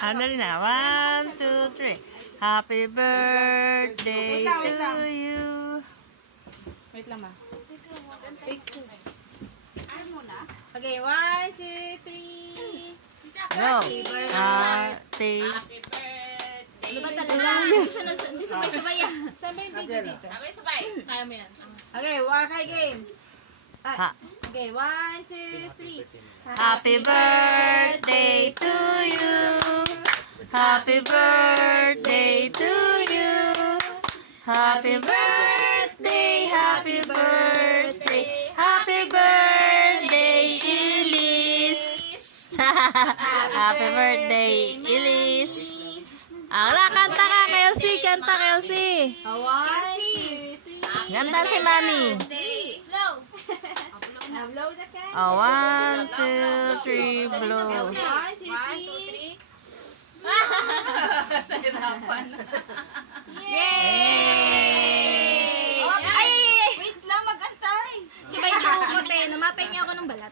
Ano rin na? 1, 2, 3. Happy birthday to you. Wait lang, ma. Okay, 1, 2, 3. Go. Happy. Ano ba talaga? Hindi sabay-sabay yan. Saan ba yung video dito? Sabay-sabay. Kaya mo yan. Okay, wakay game. Ha. Okay, 1, 2, 3. Happy birthday to you. Happy birthday to you. Happy birthday, happy birthday, happy birthday, Elise. Happy birthday, Elise. Wala, kanta ka kayo si, kanta kayo si. 1, 2, 3. Ganda si Mami. Blow! Blow the candle. 1, 2, 3, blow. 1, 2, 3. Nahirapan. Yay! Ay! Wait lang, mag-antay. Si Bay Dukote, namapay niya ako ng balat.